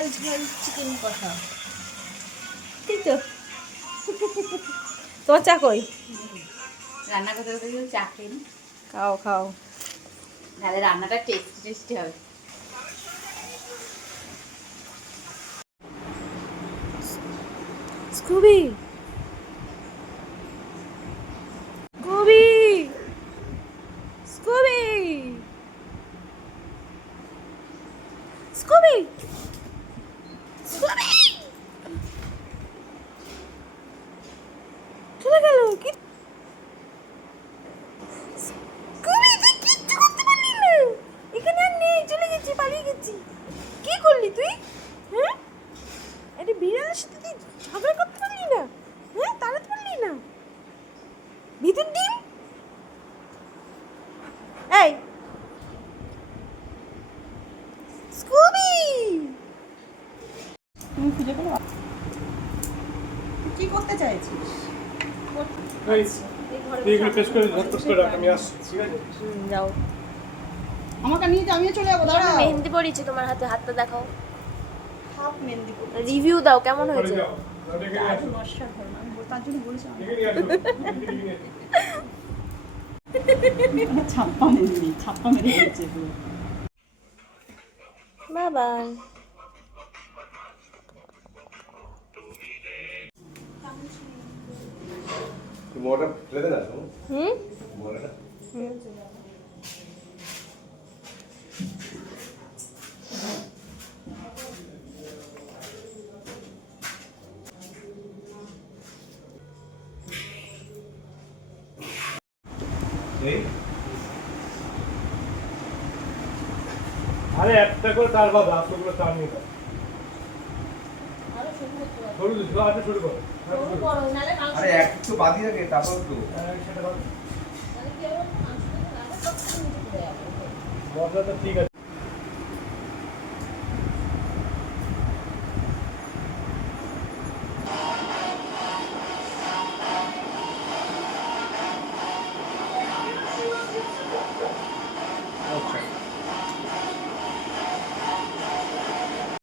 ঝাল ঝাল চিকেন কষা, ঠিক তো? তোমার চা কই? রান্না করতে করতে যদি চা খেয়ে নিই, খাও খাও। তাহলে রান্নাটা টেস্টি টেস্টি হবে। Scooby, Scooby, Scooby, Scooby, Scooby, চলে গেল কি? স্কুবি, তুই কিচ্ছু করতে পারলি না, এখানে আর নেই, চলে গেছি, পালিয়ে গেছি। কি করলি তুই? হ্যাঁ, এটা বিড়ালের সাথে তুই ঝগড়া করতে পারলি না? হ্যাঁ, তাড়াতে পারলি না? ভিতর ডিম, এই স্কুবি, তুমি খুঁজে পেলে কি করতে চাইছিস? এই এইগুলো পেস্ট করে ঝটপট করে রাখ, আমি আসছি, ঠিক আছে? যাও। আমাকে নিয়ে যা, আমিও চলে যাবো। দাঁড়াও, মেহেন্দি পড়েছি তোমার হাতে, হাতটা দেখাও, হাফ মেহেন্দি করতে রিভিউ দাও কেমন পরে হয়েছে। যাও, ডেকে নিয়ে আসো, অসাধারণ। আমি তার জন্য বলেছিলাম ডেকে নিয়ে আসো, ডেকে নিয়ে আসো। ছাপ্পা মেহেন্দি, ছাপ্পা মেরে গেছে পুরো। বাবা, মোটা ফেলে দে না তো, হুম, মোটাটা। এই আরে একটা করে তার বাবা এতগুলো তার নিয়ে যাও। শুরু করো, আচ্ছা শুরু করো। আরে একটু বাদি রাখে তারপর তো সেটা মশলাটা ঠিক আছে।